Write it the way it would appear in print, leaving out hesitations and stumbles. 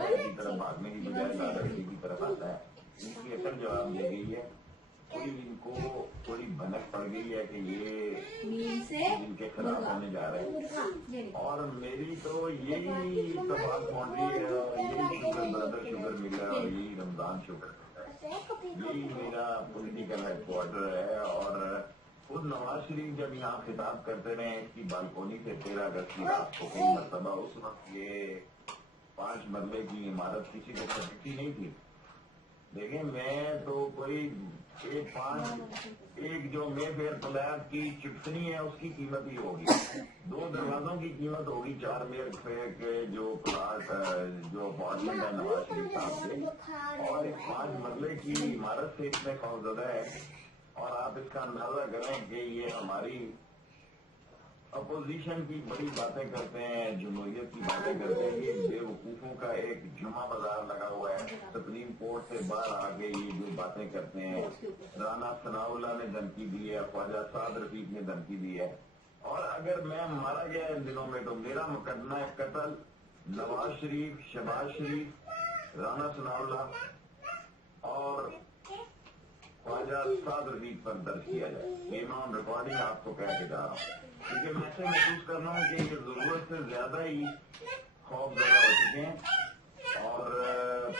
شہر کی طرف بھاگنے کی بجائے دادا گڈی کی طرف آتا ہے. ان کی اصل جواب دے گئی ہے. کوئی ان کو تھوڑی بھنک پڑ گئی ہے کہ یہ ان کے خلاف ہونے جا رہے ہیں, اور میری تو یہی اتفاق پہنچی ہے, اور یہی شوگر بردر شوگر ملا ہے, اور یہی رمضان شوگر ملا ہے, یہی میرا پولیٹیکل ہیڈ کوارٹر ہے. اور خود نواز شریف جب یہاں خطاب کرتے رہے اس کی بالکونی سے 13 اگست کی رات کو کئی مرتبہ, اس وقت یہ 5 مرلے کی عمارت کسی کو سمجھتی نہیں تھی. دیکھیں میں تو کوئی ایک جو مے فیئر پلیٹ کی چپسنی ہے اس کی قیمت ہی ہوگی, 2 دروازوں کی قیمت ہوگی 4 مے فیئر کے جو پلاٹ جو اپارٹمنٹ ہے نواز شریف صاحب کے, اور ایک 5 مرلے کی عمارت سے اتنے خوفزدہ ہے. اور آپ اس کا اندازہ کریں کہ یہ ہماری اپوزیشن کی بڑی باتیں کرتے ہیں, جمہوریت کی باتیں کرتے ہیں, یہ بے وقوفوں کا ایک جمعہ بازار لگا ہوا ہے. سپریم کورٹ سے باہر آ کے یہ جو باتیں کرتے ہیں, رانا ثناءاللہ نے دھمکی دی ہے, خواجہ سعد رفیق نے دھمکی دی ہے. اور اگر میں مارا گیا ان دنوں میں تو میرا مقدمہ قتل نواز شریف, شہباز شریف, رانا ثناءاللہ اور خواجہ سعد رفیق پر درج کیا جائے. یہ میں آن ریکارڈنگ آپ کو کہہ کے جا رہا ہوں, کیونکہ میں ایسے محسوس کر رہا ہوں کہ یہ ضرورت سے زیادہ ہی خوف زدہ ہو چکے ہیں. اور